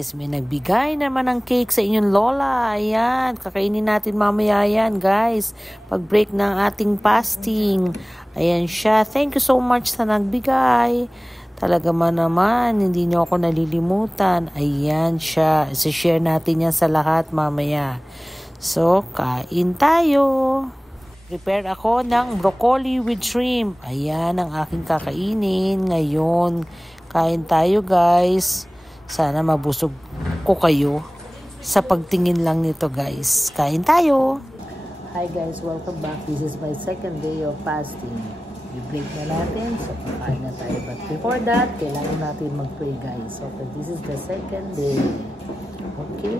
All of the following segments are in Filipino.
guys, may nagbigay naman ng cake sa inyong lola. Ayan, kakainin natin mamaya yan guys. Pag break ng ating fasting. Ayan siya. Thank you so much sa nagbigay. Talaga naman, hindi niyo ako nalilimutan. Ayan siya. I-share natin yan sa lahat mamaya. So, kain tayo. Prepare ako ng broccoli with shrimp. Ayan ang aking kakainin ngayon. Kain tayo guys. Sana mabusog ko kayo sa pagtingin lang nito guys. Kain tayo. Hi guys, welcome back. This is my second day of fasting. I-break na natin. So kakain na tayo. But before that, kailangan natin mag-pray guys. So this is the second day. Okay?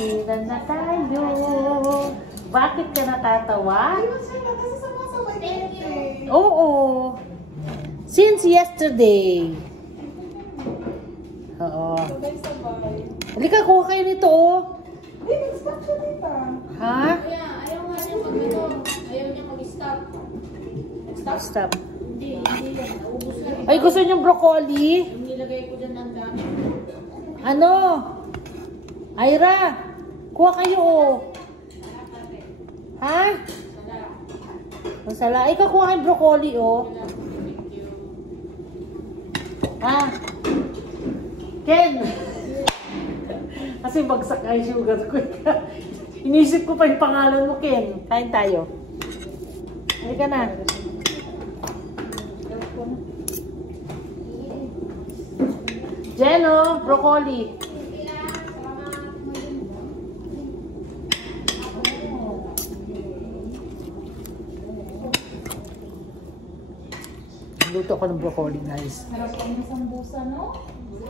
Kailan na tayo? Bakit ka natatawa? Oo. Since yesterday. Oo. Halika, kuha kayo nito oh. Ha? Ayaw nga niya mag-ito. Ayaw niya mag-stop. Stop. Hindi yan. Naubos na. Ay, gusto niyo broccoli? Yung nilagay ko dyan ang dami. Ano? Ira, kuha kayo oh. Ha? Masala. Ikaw kuha kayong broccoli oh. Ha? Ken! Kasi bagsak ay sugar ko. Inisip ko pa yung pangalan mo, Ken. Kain tayo. Halika na. Jeno, broccoli. Luto ko ng broccoli, guys. Harap kami ng sambusa, no?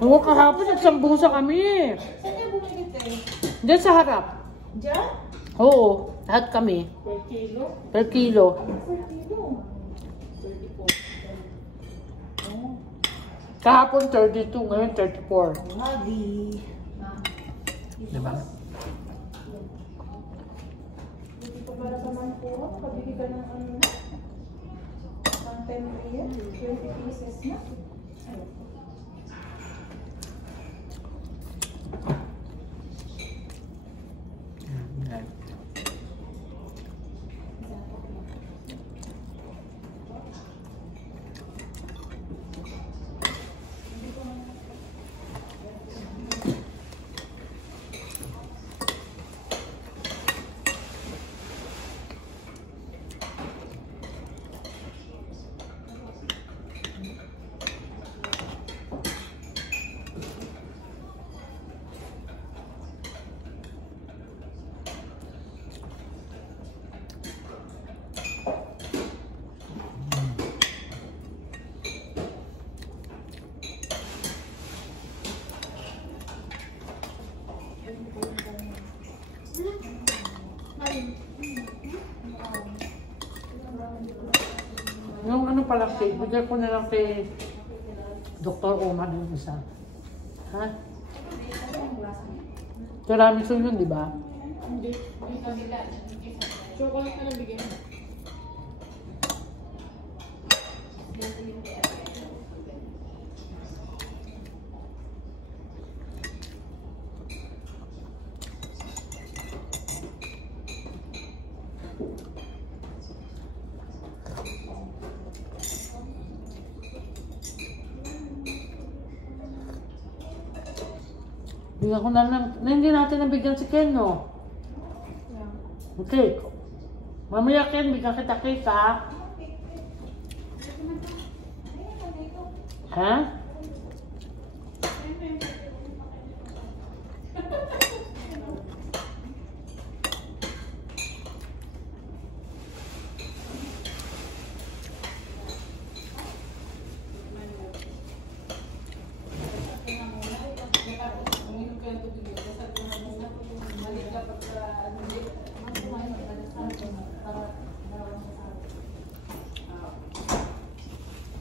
Oo, kahapon nagsambusa kami. Saan niya bumili tayo? Diyan sa harap. Diyan? Oo, lahat kami. Per kilo? Per kilo. Per kilo? 34. Oh. Kahapon 32, ngayon 34. Grabe. Diba? Hindi ko para sa mangkuro. Pabili ka ng ano na? Ang 10 real? 20 pieces na? Yung ano pala cake, bigay ko na lang kay Dr. Oman yung isa. Ha? Tiramisu yun, di ba? Hindi. Hindi kabila. Chocolate na nabigyan. Bigyan ko na lang. Hindi natin nabigyan si Ken, no? Okay. Mamaya, Ken, bigyan kita cake, ha? Ha?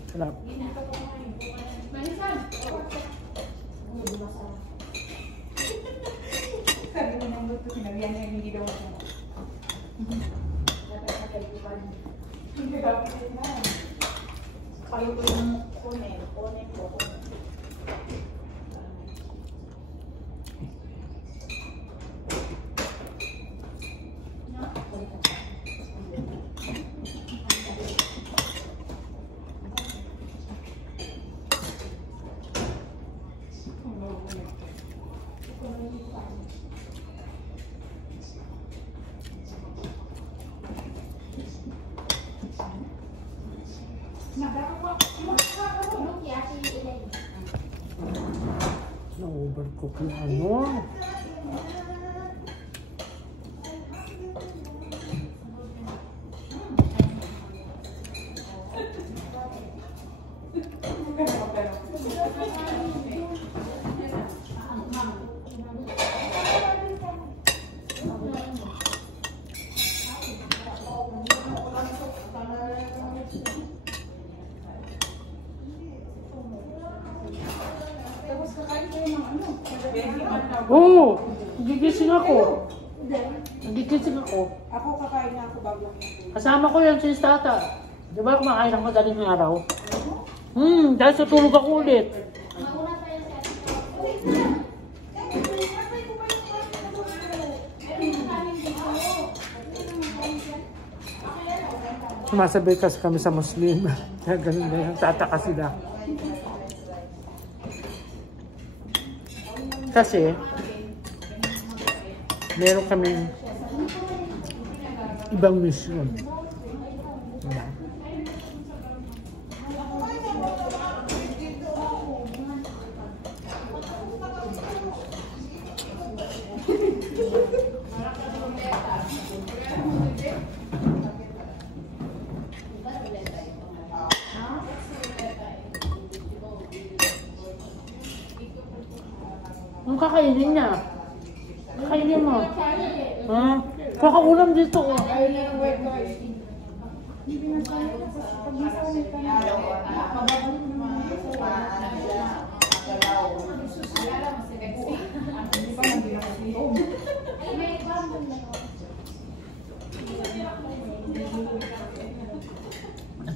Sarap. ito, sinabihan niya hindi daw ako. Hindi daw ako na. Kayo ko yung kunin ko. Na-overcook yung ano. Oo! Nagigising ako. Ako kakain na ako bago. Kasama ko yan si Tata. Di ba kumakain ako madaling araw? Dahil tutulog ako ulit. Sumasabay kasi kami sa Muslim. Kaya ganun na yan. Tataka sila. Kasi, meron kaming ibang mission. Diba? Ang kakainin niya. Kakainin mo. Ha? Kakaulam dito. Oh.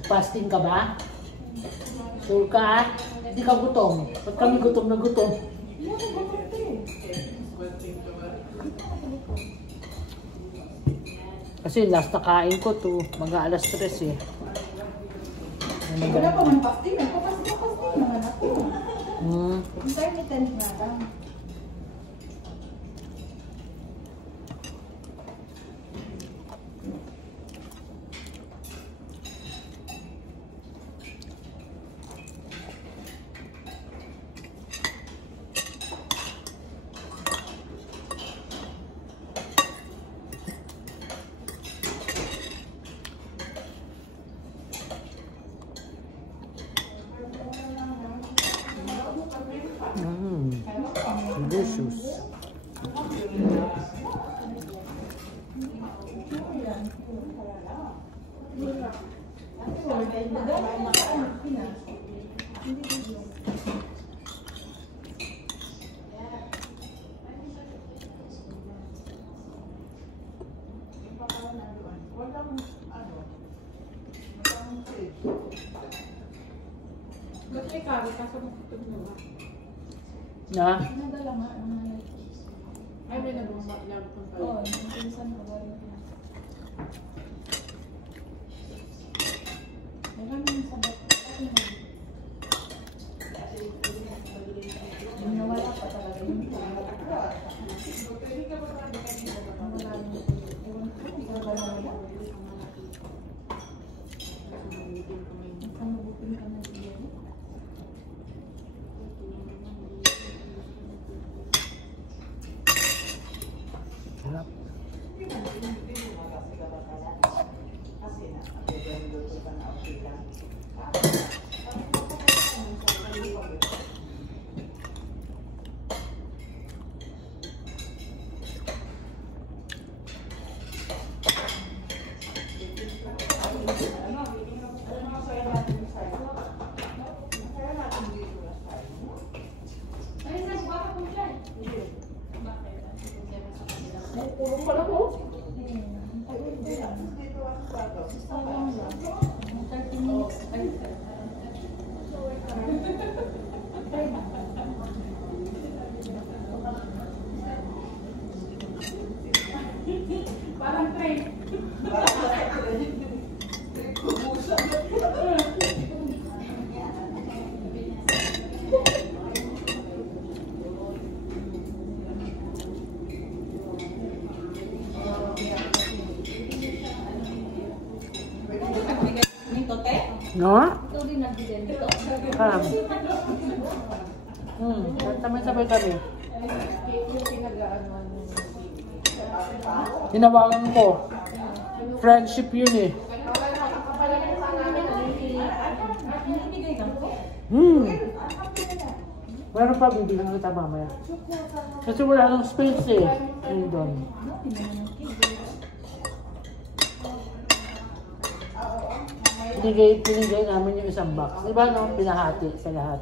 Fasting ka ba? Sure ka? Hindi ka gutom. Ba't kami gutom na gutom? Kasi last na kain ko to, mag-aalas 3 eh. Wala pa man pasting, nagpapasting naman ako. Intermittent na lang. Delicious. Na? Nadala nga. Ay, may nagumba lang kung pala. Oo, yung pinsan mo ba rin. Maraming sabat. Yung nawala pa talaga yung pwede ka ba talaga kanina ba? Maraming ewan ko, hindi ka ba nawala? Mabutin ka na siya. Sarap. Pulong pala ko. Parang train. No? Ikaw din nagbigay nito. Sabay-sabay kami. Yung pinag-aanoan mo. Tinawagan ko. Friendship yun eh. Meron pa, bibigyan kita mamaya. Kasi wala nang space eh. Ayun doon. Pinigay namin yung isang box. Diba no? Pinahati sa lahat.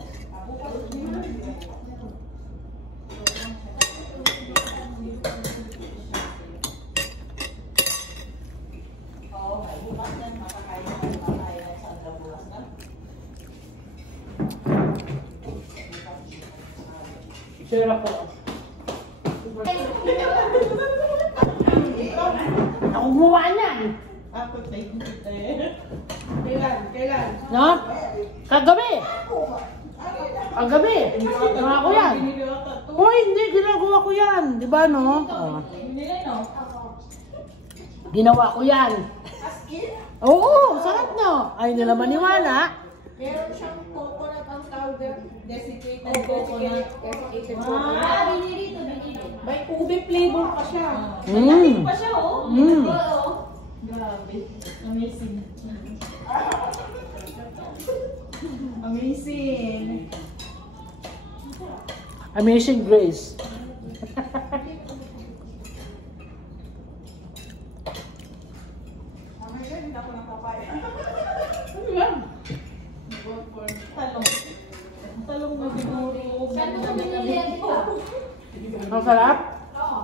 Share ako. Ako gumawa niyan. Ako tayo. Kailan? No? Kagabi. Kagabi. Ginawa ko yan. Hoy, hindi. Ginagawa ko yan. Diba no? Oh. Ginawa ko yan. Oo, sarap no. Ay nila maniwala. Meron siyang coconut ang powder. Desiccated coconut. Desiccated coconut. Binili. May ube flavor pa siya. May pa siya, oh. Grabe. Amazing. Amazing. Amazing Grace. Hindi ako nakapaya. Ano yan? Talong. Talong na siguro. Saan mo ito binili yan, di ba? Ang sarap? Oo.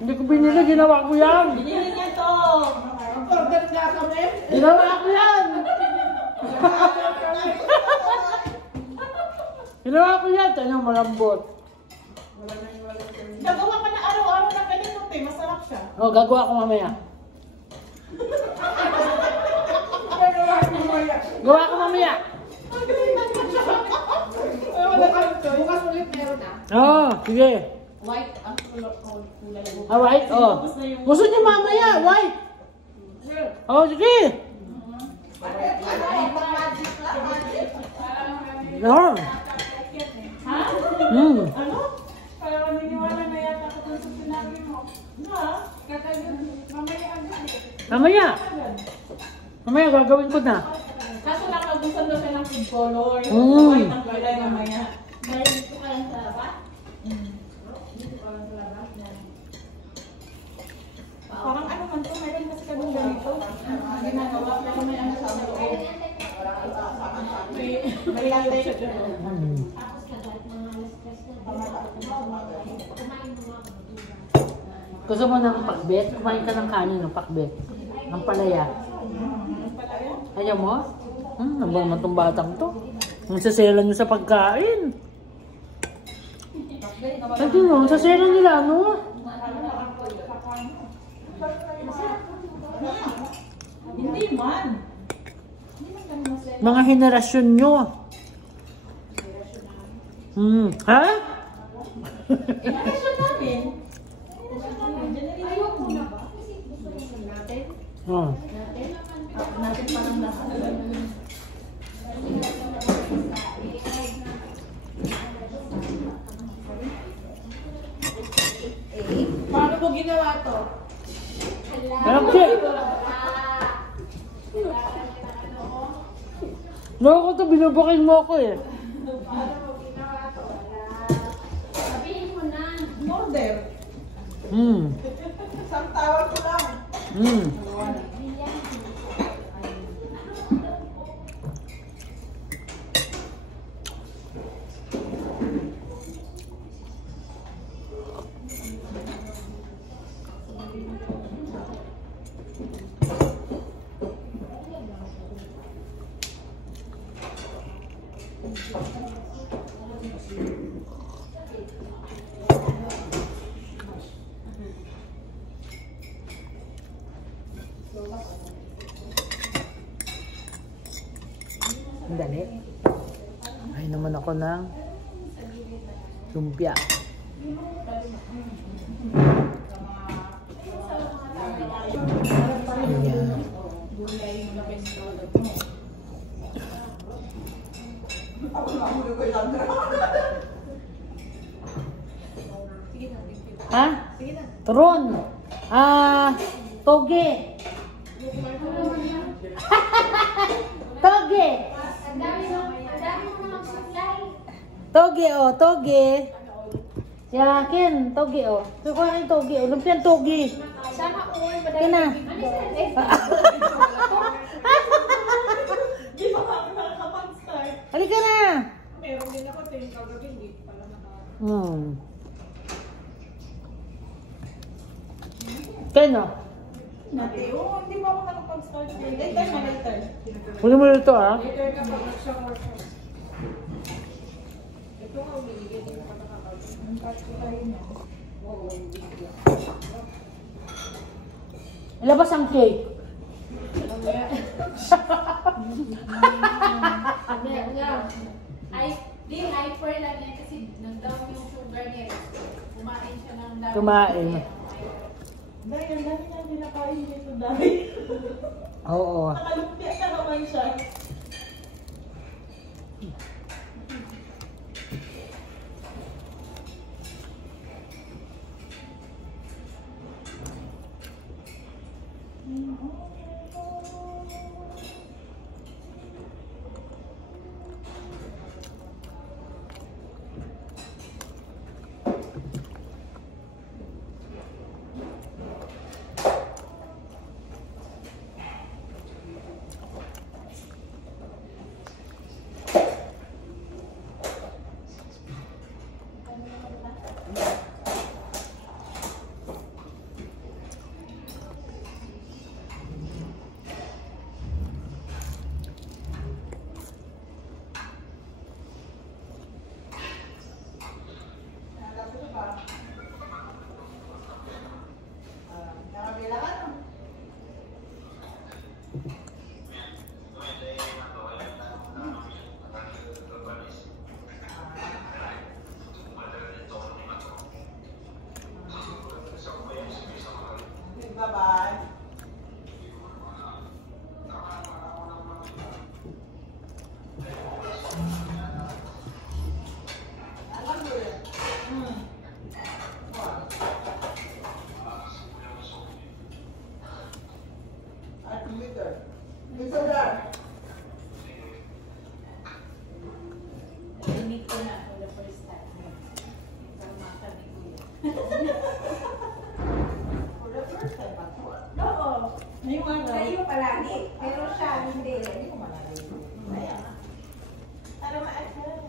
Hindi ko binili, ginawa ko yan. Binili niya to. Ang order nga kami. Ginawa ko yan. Ginawa ko yan. Tanong malambot. Nagawa ka na araw-araw na ganito, te. Masarap siya. O, gagawa ko mamaya. Gawa ko mamaya. Bukas ulit meron na. Oo, sige. White ang kulay. White? Oo. Gusto niya mamaya, white. Oo, sige. Oo. Ha? Hmm. Ano? Parang naniniwala na yata ako dun sa sinabi mo. No? Kakagan. Mamaya agad. Mamaya. Mamaya, gagawin ko na. Kaso nakagusan daw siya ng food color. Yung Mm. white ang kulay mamaya. Dahil dito ka lang sa labas. Parang ano man to, mayroon kasi kami ganito. Ginagawa, pero may ano sa loob. May lalay siya dyan. Tapos ka dahil mga alas-tres na. Kumain mo mga Gusto mo ng pakbet? Kumain ka ng kanin ng pakbet. Ng palaya. Ayaw mo? Nabang na itong batang to. Nagsasela nyo sa pagkain. Sabi mo, nagsasela nila, no? Hindi man. Mga henerasyon nyo. Ha? Inakasyon namin. ayoko na ba? Gusto natin. Oh. Natin parang nasa. Paano mo ginawa to? Okay. Loko to, binubukin mo ako eh. Sabihin mo na. Order. Isang tawag ko lang. Dali. Ay naman ako ng lumpia. Ayan. Ha? Turon. Toge. Toge. Ang dami mo namang supply. Toge, oh, toge. Si akin, toge, oh. Kukuha ng toge, oh. Lumpiang toge. Sana all, madami. Kina. Di ba ako nakakapag-start? Halika na. Meron din ako ito yung kagabi, hindi pala Kano? Nati, oo, hindi ba ako nakapag-start? Later na, later. Huli mo ito, ah. Later ka pag workshop. Ito nga, umiligay din ako nakakapag. Ang touch ko tayo na. Oo, Ilabas ang cake. Di hyper lang yan kasi nag-down yung sugar niya. Kumain siya ng dami. Kumain. dahil ang dami niya pinakain dito dahil. Oo. Nakalumpia ka naman siya. Bye-bye. Hindi ko na for the first time. Information ni Kuya. For the first time ba? Oo. Ngayong araw. Sa'yo palagi, pero siya hindi. Hindi ko malalayo. Ayan. Para ma-adjust.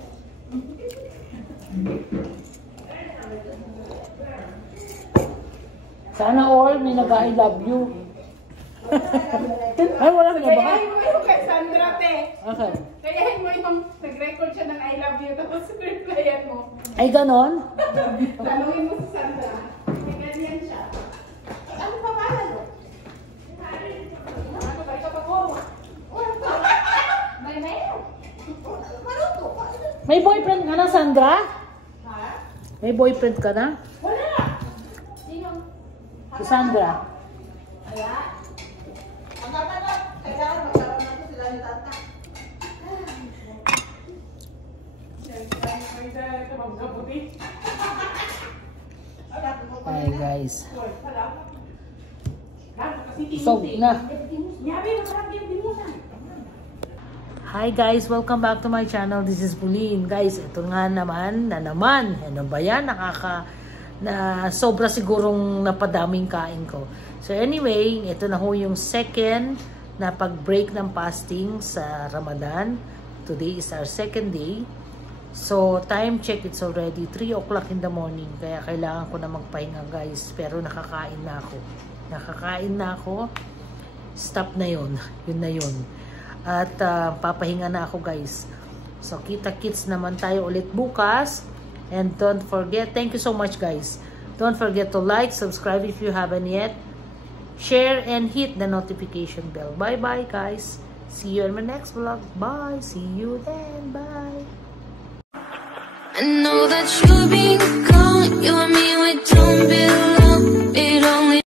Sana all may nag-I love you. Ay, wala na ba? Kayahin mo yung kay Sandra, te. Okay. Kayahin mo yung nag-record siya ng I love you, tapos replyan mo. Ay, ganon? Tanungin mo si Sandra. May ganyan siya. Ano pa pala, no? Ano ba? Ikaw pa po mo. May mail. Maluto. May boyfriend ka na, Sandra? Ha? May boyfriend ka na? Wala. Sino? Si Sandra. Wala. Ang ganda na. Kailangan magkaroon natin sila ni Tata. Hi guys. So na. Hi guys, welcome back to my channel. This is Pauline. Guys, ito nga naman, ano ba yan? Sobra sigurong napadaming kain ko. So anyway, ito na ho yung second na pag-break ng fasting sa Ramadan. Today is our second day. So, time check, it's already 3 o'clock in the morning. Kaya kailangan ko na magpahinga guys. Pero nakakain na ako. Nakakain na ako. Stop na yun. Yun na yun. At papahinga na ako guys. So, kita-kits naman tayo ulit bukas. And don't forget, thank you so much guys. Don't forget to like, subscribe if you haven't yet. share, and hit the notification bell. Bye-bye, guys. See you in my next vlog. Bye. See you then. Bye. I know that you've been gone. You and me, we don't belong. It only